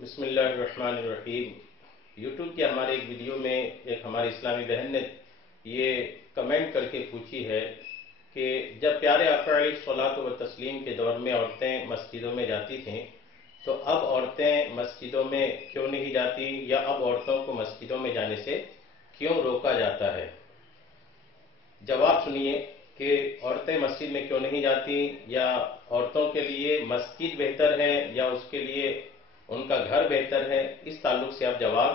بسم اللہ الرحمن الرحیم۔ یوٹیوب کے ہمارے ایک ویڈیو میں ایک ہماری اسلامی بہن نے یہ کمنٹ کر کے پوچھی ہے کہ جب پیارے آقا علیہ الصلوۃ والتسلیم کے دور میں عورتیں مسجدوں میں جاتی تھیں تو اب عورتیں مسجدوں میں کیوں نہیں جاتی، یا اب عورتوں کو مسجدوں میں جانے سے کیوں روکا جاتا ہے؟ جواب سنیے کہ عورتیں مسجد میں کیوں نہیں جاتی، یا عورتوں کے لیے مسجد بہتر ہے یا اس کے لیے ان کا گھر بہتر ہے۔ اس تعلق سے آپ جواب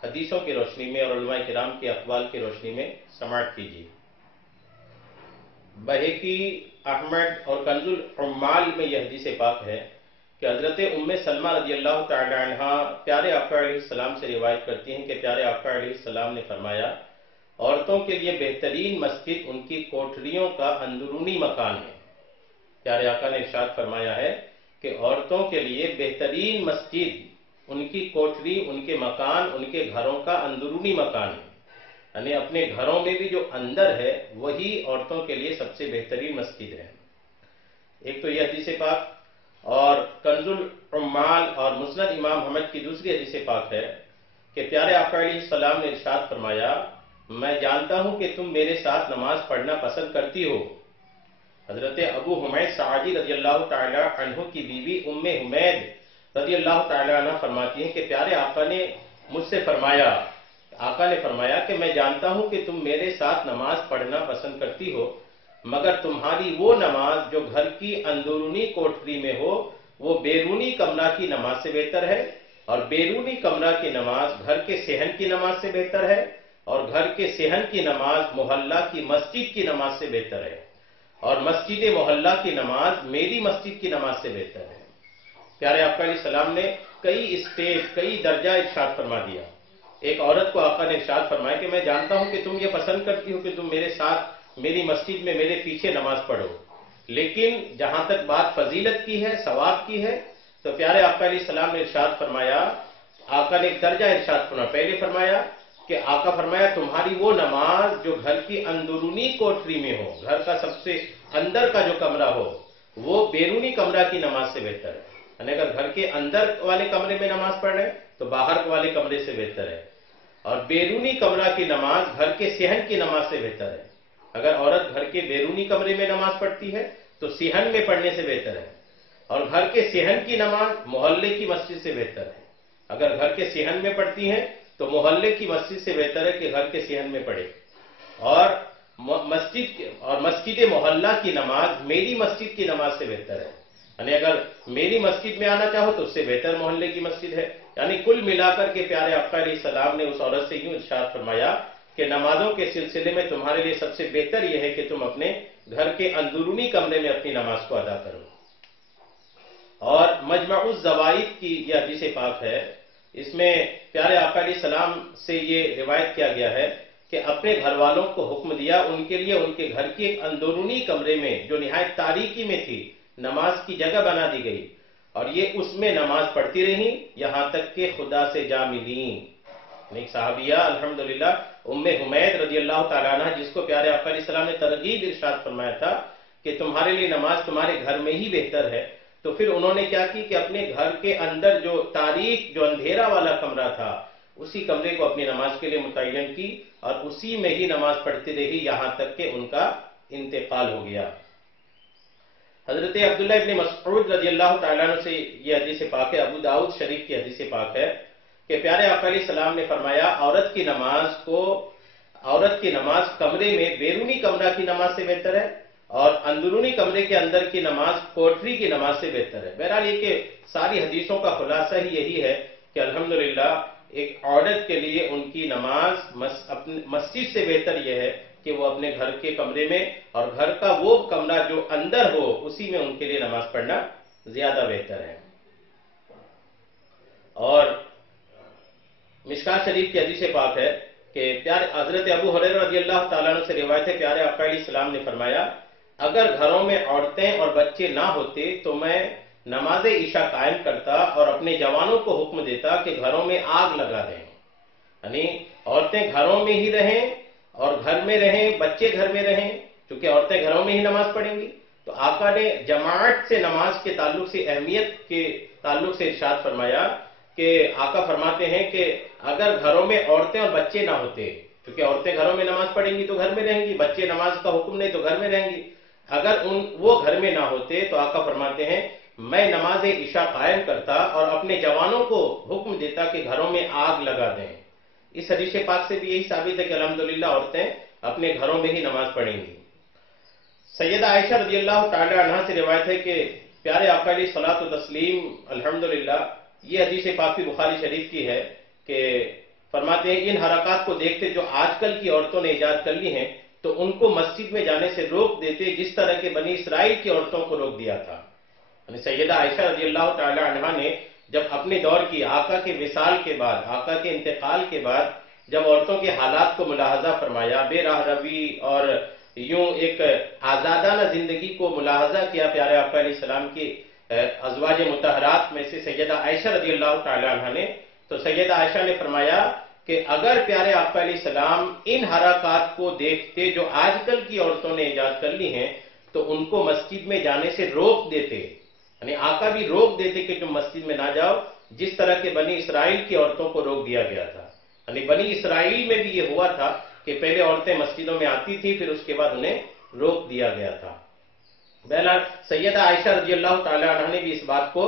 حدیثوں کی روشنی میں اور علماء کرام کے اقوال کی روشنی میں سماعت کیجیے۔ بہقی، احمد اور کنز العمال میں یہ حدیث پاک ہے کہ حضرت ام سلمہ رضی اللہ تعالی عنہا پیارے آقا علیہ السلام سے روایت کرتی ہیں کہ پیارے آقا علیہ السلام نے فرمایا، عورتوں کے لیے بہترین مسجد ان کی کوٹریوں کا اندرونی مکان ہے۔ پیارے آقا نے ارشاد فرمایا ہے کہ عورتوں کے لیے بہترین مسجد ان کی کوٹری، ان کے مکان، ان کے گھروں کا اندرونی مکان ہے، یعنی اپنے گھروں میں بھی جو اندر ہے وہی عورتوں کے لیے سب سے بہترین مسجد ہے۔ ایک تو یہ حدیث پاک، اور کنز العمال اور مسند امام احمد کی دوسری حدیث پاک ہے کہ پیارے آقا علیہ السلام نے ارشاد فرمایا، میں جانتا ہوں کہ تم میرے ساتھ نماز پڑھنا پسند کرتی ہو۔ حضرت ابو حمید سعدی رضی اللہ تعالی عنہ کی بیوی ام حمید رضی اللہ تعالی عنہ فرماتی ہیں کہ پیارے آقا نے مجھ سے فرمایا، آقا نے فرمایا کہ میں جانتا ہوں کہ تم میرے ساتھ نماز پڑھنا پسند کرتی ہو، مگر تمہاری وہ نماز جو گھر کی اندرونی کوٹری میں ہو وہ بیرونی کمرہ کی نماز سے بہتر ہے، اور بیرونی کمرہ کی نماز گھر کے صحن کی نماز سے بہتر ہے، اور گھر کے صحن کی نماز محلہ کی مسجد کی نماز سے بہتر ہے، اور مسجد محلہ کی نماز میری مسجد کی نماز سے بہتر ہے۔ پیارے آقا علیہ السلام نے کئی اسٹیج، کئی درجہ ارشاد فرما دیا۔ ایک عورت کو آقا نے ارشاد فرمایا کہ میں جانتا ہوں کہ تم یہ پسند کرتی ہو کہ تم میرے ساتھ میری مسجد میں میرے پیچھے نماز پڑھو، لیکن جہاں تک بات فضیلت کی ہے، ثواب کی ہے، تو پیارے آقا علیہ السلام نے ارشاد فرمایا، آقا نے ایک درجہ ارشاد فرمایا۔ پہلے فرمایا کہ آقا فرمایا تمہاری وہ نماز جو گھر کی اندرونی کوٹری میں ہو، گھر کا سب سے اندر کا جو کمرہ ہو وہ بیرونی کمرہ کی نماز سے بہتر ہے، یعنی اگر گھر کے اندر والے کمرے میں نماز پڑھ رہے ہیں تو باہر والے کمرے سے بہتر ہے، اور بیرونی کمرہ کی نماز گھر کے صحن کی نماز سے بہتر ہے۔ اگر عورت گھر کے بیرونی کمرے میں نماز پڑھتی ہے تو صحن میں پڑھنے سے بہتر ہے، اور گھر کے صحن کی نماز محلے کی مسجد سے بہتر ہے۔ اگر گھر کے صحن میں پڑھتی ہیں تو محلے کی مسجد سے بہتر ہے کہ گھر کے صحن میں پڑھے، اور مسجد محلہ کی نماز میری مسجد کی نماز سے بہتر ہے، یعنی اگر میری مسجد میں آنا چاہو تو اس سے بہتر محلے کی مسجد ہے۔ یعنی کل ملا کر کے پیارے آقا علیہ السلام نے اس عورت سے یوں ارشاد فرمایا کہ نمازوں کے سلسلے میں تمہارے لیے سب سے بہتر یہ ہے کہ تم اپنے گھر کے اندرونی کمرے میں اپنی نماز کو ادا کرو۔ اور مجمع الزوائد کی یہ حدیث پاک ہے، اس میں پیارے آقا علیہ السلام سے یہ روایت کیا گیا ہے کہ اپنے گھر والوں کو حکم دیا، ان کے لیے ان کے گھر کے ایک اندرونی کمرے میں جو نہایت تاریکی میں تھی نماز کی جگہ بنا دی گئی، اور یہ اس میں نماز پڑھتی رہیں یہاں تک کہ خدا سے جا ملیں۔ ایک صحابیہ الحمدللہ ام حمید رضی اللہ تعالیٰ عنہ، جس کو پیارے آقا علیہ السلام نے ترغیب ارشاد فرمایا تھا کہ تمہارے لیے نماز تمہارے گھر میں ہی بہتر ہے، تو پھر انہوں نے کیا کی کہ اپنے گھر کے اندر جو تاریک، جو اندھیرا والا کمرہ تھا اسی کمرے کو اپنی نماز کے لیے متعین کی، اور اسی میں ہی نماز پڑھتی رہی یہاں تک کہ ان کا انتقال ہو گیا۔ حضرت عبداللہ ابن مسعود رضی اللہ تعالیٰ عنہ سے یہ حدیث پاک ہے، ابو داؤد شریف کی حدیث پاک ہے کہ پیارے آقا علیہ السلام نے فرمایا عورت کی نماز کمرے میں بیرونی کمرہ کی نماز سے بہتر ہے، اور اندرونی کمرے کے اندر کی نماز کوٹری کی نماز سے بہتر ہے۔ بہرحال یہ کہ ساری حدیثوں کا خلاصہ ہی یہی ہے کہ الحمدللہ ایک عورت کے لیے ان کی نماز مسجد سے بہتر یہ ہے کہ وہ اپنے گھر کے کمرے میں، اور گھر کا وہ کمرہ جو اندر ہو اسی میں ان کے لیے نماز پڑھنا زیادہ بہتر ہے۔ اور مشکاۃ شریف کی حدیث پاک ہے کہ حضرت ابو ہریرہ رضی اللہ تعالیٰ عنہ سے روایت ہے، پیارے آقا علیہ السلام نے فرمایا اگر گھروں میں عورتیں اور بچے نہ ہوتے تو میں نماز عشاء قائم کرتا اور اپنے جوانوں کو حکم دیتا کہ گھروں میں آگ لگا دیں، یعنی عورتیں گھروں میں ہی رہیں اور گھر میں رہیں، بچے گھر میں رہیں، کیونکہ عورتیں گھروں میں ہی نماز پڑھیں گی۔ تو آقا نے جماعت سے نماز کے تعلق سے، اہمیت کے تعلق سے ارشاد فرمایا کہ آقا فرماتے ہیں کہ اگر گھروں میں عورتیں اور بچے نہ ہوتے، کیونکہ عورتیں گھروں میں نماز پڑھیں گی تو گھر میں رہیں گی، بچے نماز کا حکم نہیں تو گھر میں رہیں گی، اگر وہ گھر میں نہ ہوتے تو آقا فرماتے ہیں میں نماز عشاء قائم کرتا اور اپنے جوانوں کو حکم دیتا کہ گھروں میں آگ لگا دیں۔ اس حدیث پاک سے بھی یہی ثابت ہے کہ الحمدللہ عورتیں اپنے گھروں میں ہی نماز پڑھیں گی۔ سیدہ عائشہ رضی اللہ تعالی عنہا سے روایت ہے کہ پیارے آقا علیہ الصلوۃ والتسلیم الحمدللہ، یہ حدیث پاک بھی بخاری شریف کی ہے کہ فرماتے ہیں ان حرکات کو دیکھتے جو آج کل کی عورتوں نے ایجاد کر لی ہیں تو ان کو مسجد میں جانے سے روک دیتے جس طرح کے بنی اسرائیل کی عورتوں کو روک دیا تھا۔ یعنی سیدہ عائشہ رضی اللہ تعالی عنہا نے جب اپنے دور کی آقا کے وصال کے بعد، آقا کے انتقال کے بعد جب عورتوں کے حالات کو ملاحظہ فرمایا، بے راہ روی اور یوں ایک آزادانہ زندگی کو ملاحظہ کیا پیارے آقا علیہ السلام کی ازواج مطہرات میں سے سیدہ عائشہ رضی اللہ تعالی عنہا نے، تو سیدہ عائشہ نے فرمایا کہ اگر پیارے آقا علیہ السلام ان حرکات کو دیکھتے جو آج کل کی عورتوں نے ایجاد کر لی ہیں تو ان کو مسجد میں جانے سے روک دیتے، یعنی آقا بھی روک دیتے کہ تم مسجد میں نہ جاؤ، جس طرح کے بنی اسرائیل کی عورتوں کو روک دیا گیا تھا۔ یعنی بنی اسرائیل میں بھی یہ ہوا تھا کہ پہلے عورتیں مسجدوں میں آتی تھی، پھر اس کے بعد انہیں روک دیا گیا تھا۔ بہرحال سیدہ عائشہ رضی اللہ تعالی عنہ نے بھی اس بات کو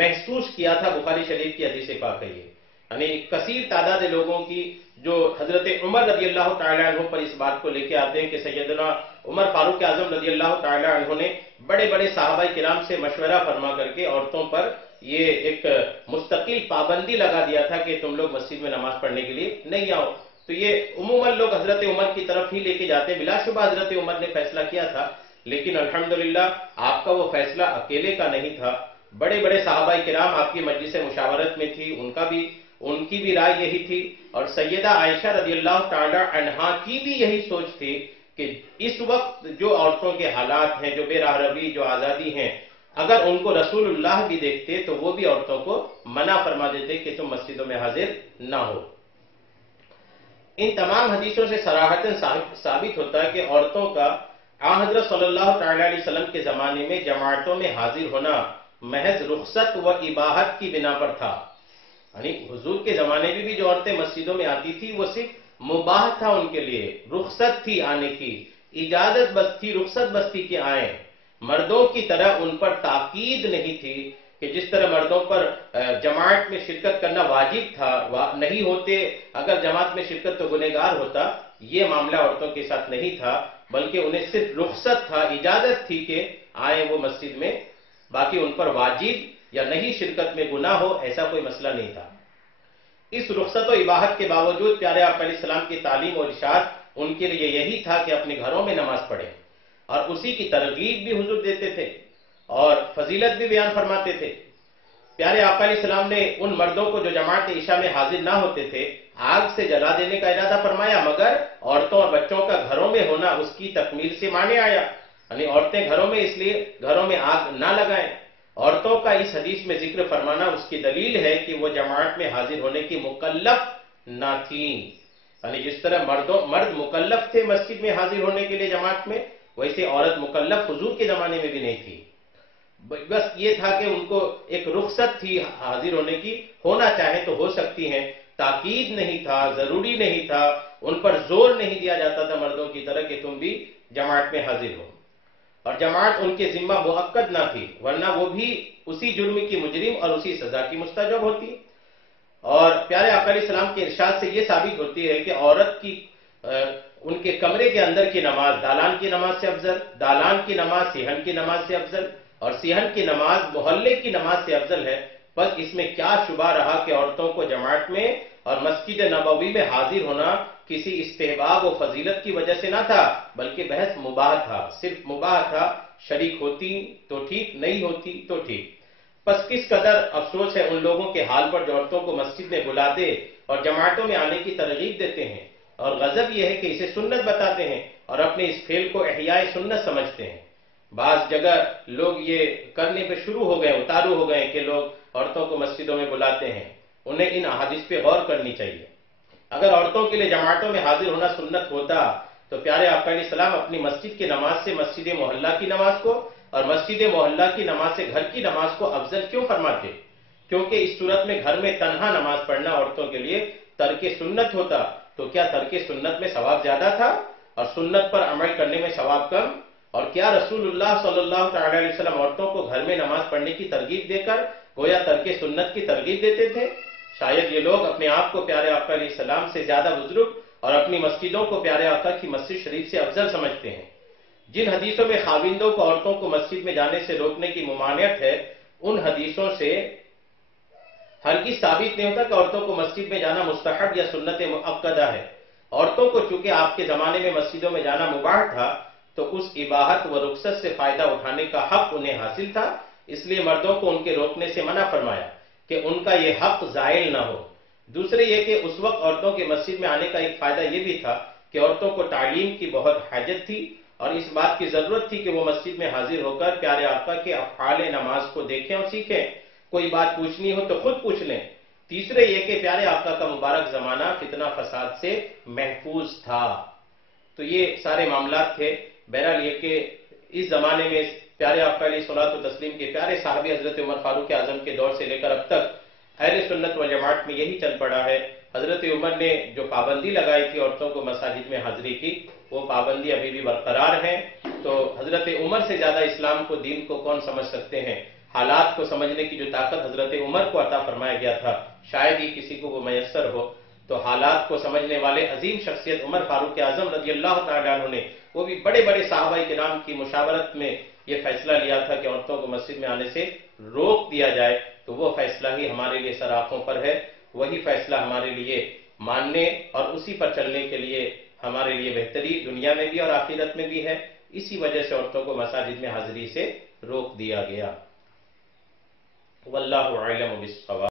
محسوس کیا تھا، بخاری شریف کی حدیث پاک ہے یہ، یعنی کثیر تعداد لوگوں کی جو حضرت عمر رضی اللہ تعالی عنہ پر اس بات کو لے کے آتے ہیں کہ سیدنا عمر فاروق اعظم رضی اللہ تعالی عنہ نے بڑے بڑے صحابہ کرام سے مشورہ فرما کر کے عورتوں پر یہ ایک مستقل پابندی لگا دیا تھا کہ تم لوگ مسجد میں نماز پڑھنے کے لیے نہیں آؤ، تو یہ عموماً لوگ حضرت عمر کی طرف ہی لے کے جاتے، بلا شبہ حضرت عمر نے فیصلہ کیا تھا، لیکن الحمدللہ آپ کا وہ فیصلہ اکیلے کا نہیں تھا، بڑے بڑے صحابہ کرام آپ کی مجلس مشاورت میں تھی، ان کی بھی رائے یہی تھی، اور سیدہ عائشہ رضی اللہ تعالی عنہا کی بھی یہی سوچ تھی کہ اس وقت جو عورتوں کے حالات ہیں، جو بے راہ روی، جو آزادی ہیں، اگر ان کو رسول اللہ بھی دیکھتے تو وہ بھی عورتوں کو منع فرما دیتے کہ تم مسجدوں میں حاضر نہ ہو۔ ان تمام حدیثوں سے صراحتاً ثابت ہوتا ہے کہ عورتوں کا حضرت صلی اللہ تعالی علیہ وسلم کے زمانے میں جماعتوں میں حاضر ہونا محض رخصت و اباحت کی بنا پر تھا، یعنی حضور کے زمانے میں بھی جو عورتیں مسجدوں میں آتی تھی وہ صرف مباح تھا، ان کے لیے رخصت تھی آنے کی، اجازت بس تھی، رخصت بس تھی کہ آئیں، مردوں کی طرح ان پر تاکید نہیں تھی کہ جس طرح مردوں پر جماعت میں شرکت کرنا واجب تھا، نہیں ہوتے اگر جماعت میں شرکت تو گنہگار ہوتا، یہ معاملہ عورتوں کے ساتھ نہیں تھا، بلکہ انہیں صرف رخصت تھا، اجازت تھی کہ آئیں وہ مسجد میں، باقی ان پر واجب یا نہیں شرکت میں گناہ ہو ایسا کوئی مسئلہ نہیں تھا۔ اس رخصت و اباحت کے باوجود پیارے آقا علیہ السلام کی تعلیم اور ارشاد ان کے لیے یہی تھا کہ اپنے گھروں میں نماز پڑھیں، اور اسی کی ترغیب بھی حضور دیتے تھے اور فضیلت بھی بیان فرماتے تھے۔ پیارے آقا علیہ السلام نے ان مردوں کو جو جماعت عشاء میں حاضر نہ ہوتے تھے آگ سے جلا دینے کا ارادہ فرمایا، مگر عورتوں اور بچوں کا گھروں میں ہونا اس کی تکمیل سے مانے آیا، یعنی عورتیں گھروں میں اس لیے گھروں میں آگ نہ لگائیں۔ عورتوں کا اس حدیث میں ذکر فرمانا اس کی دلیل ہے کہ وہ جماعت میں حاضر ہونے کی مکلف نہ تھیں، یعنی جس طرح مرد مکلف تھے مسجد میں حاضر ہونے کے لیے جماعت میں، ویسے عورت مکلف حضور کے زمانے میں بھی نہیں تھی، بس یہ تھا کہ ان کو ایک رخصت تھی حاضر ہونے کی، ہونا چاہے تو ہو سکتی ہیں، تاکید نہیں تھا، ضروری نہیں تھا، ان پر زور نہیں دیا جاتا تھا مردوں کی طرح کہ تم بھی جماعت میں حاضر ہو، اور جماعت ان کے ذمہ مؤکد نہ تھی، ورنہ وہ بھی اسی جرم کی مجرم اور اسی سزا کی مستحق ہوتی۔ اور پیارے آقا علیہ السلام کے ارشاد سے یہ ثابت ہوتی ہے کہ عورت کی ان کے کمرے کے اندر کی نماز دالان کی نماز سے افضل، دالان کی نماز صحن کی نماز سے افضل، اور صحن کی نماز محلے کی نماز سے افضل ہے۔ بس اس میں کیا شبہ رہا کہ عورتوں کو جماعت میں اور مسجد نبوی میں حاضر ہونا کسی استحباب و فضیلت کی وجہ سے نہ تھا، بلکہ بحث مباح تھا، صرف مباح تھا، شریک ہوتی تو ٹھیک، نہیں ہوتی تو ٹھیک۔ بس کس قدر افسوس ہے ان لوگوں کے حال پر جو عورتوں کو مسجد میں بلاتے اور جماعتوں میں آنے کی ترغیب دیتے ہیں، اور غضب یہ ہے کہ اسے سنت بتاتے ہیں اور اپنے اس فعل کو احیاء سنت سمجھتے ہیں۔ بعض جگہ لوگ یہ کرنے پہ شروع ہو گئے، اتارو ہو گئے کہ لوگ عورتوں کو مسجدوں میں بلاتے ہیں، انہیں ان احادیث پہ غور کرنی چاہیے۔ اگر عورتوں کے لیے جماعتوں میں حاضر ہونا سنت ہوتا تو پیارے آقا علیہ السلام اپنی مسجد کی نماز سے مسجد محلہ کی نماز کو اور مسجد محلہ کی نماز سے گھر کی نماز کو افضل کیوں فرماتے؟ کیونکہ اس صورت میں گھر میں تنہا نماز پڑھنا عورتوں کے لیے ترک سنت ہوتا، تو کیا ترک سنت میں ثواب زیادہ تھا اور سنت پر عمل کرنے میں ثواب کم؟ اور کیا رسول اللہ صلی اللہ تعالی علیہ وسلم عورتوں کو گھر میں نماز پڑھنے کی ترغیب دے کر گویا ترک سنت کی ترغیب دیتے تھے؟ شاید یہ لوگ اپنے آپ کو پیارے آقا علیہ السلام سے زیادہ بزرگ اور اپنی مسجدوں کو پیارے آقا کی مسجد شریف سے افضل سمجھتے ہیں۔ جن حدیثوں میں خاوندوں کو عورتوں کو مسجد میں جانے سے روکنے کی ممانعت ہے، ان حدیثوں سے ہرگز ثابت نہیں ہوتا کہ عورتوں کو مسجد میں جانا مستحب یا سنت مؤکدہ ہے۔ عورتوں کو چونکہ آپ کے زمانے میں مسجدوں میں جانا مباح تھا، تو اس اباحت و رخصت سے فائدہ اٹھانے کا حق انہیں حاصل تھا، اس لیے مردوں کو ان کے روکنے سے منع فرمایا کہ ان کا یہ حق زائل نہ ہو۔ دوسرے یہ کہ اس وقت عورتوں کے مسجد میں آنے کا ایک فائدہ یہ بھی تھا کہ عورتوں کو تعلیم کی بہت حاجت تھی اور اس بات کی ضرورت تھی کہ وہ مسجد میں حاضر ہو کر پیارے آقا کے افعال نماز کو دیکھیں اور سیکھیں، کوئی بات پوچھنی ہو تو خود پوچھ لیں۔ تیسرے یہ کہ پیارے آقا کا مبارک زمانہ فتنہ فساد سے محفوظ تھا۔ تو یہ سارے معاملات تھے۔ بہرحال یہ کہ اس زمانے میں پیارے آقا علیہ الصلوۃ والتسلیم کے پیارے صحابی حضرت عمر فاروق اعظم کے دور سے لے کر اب تک اہل سنت والجماعت میں یہی چل پڑا ہے۔ حضرت عمر نے جو پابندی لگائی تھی عورتوں کو مساجد میں حاضری کی، وہ پابندی ابھی بھی برقرار ہے۔ تو حضرت عمر سے زیادہ اسلام کو، دین کو کون سمجھ سکتے ہیں؟ حالات کو سمجھنے کی جو طاقت حضرت عمر کو عطا فرمایا گیا تھا، شاید ہی کسی کو وہ میسر ہو۔ تو حالات کو سمجھنے والے عظیم شخصیت عمر فاروق اعظم رضی اللہ تعالیٰ عنہ نے، وہ بھی بڑے بڑے صحابہ کرام کی مشاورت میں یہ فیصلہ لیا تھا کہ عورتوں کو مسجد میں آنے سے روک دیا جائے۔ تو وہ فیصلہ ہی ہمارے لیے سر آنکھوں پر ہے، وہی فیصلہ ہمارے لیے ماننے اور اسی پر چلنے کے لیے ہمارے لیے بہتری دنیا میں بھی اور آخرت میں بھی ہے۔ اسی وجہ سے عورتوں کو مساجد میں حاضری سے روک دیا گیا۔ واللہ اعلم بالصواب۔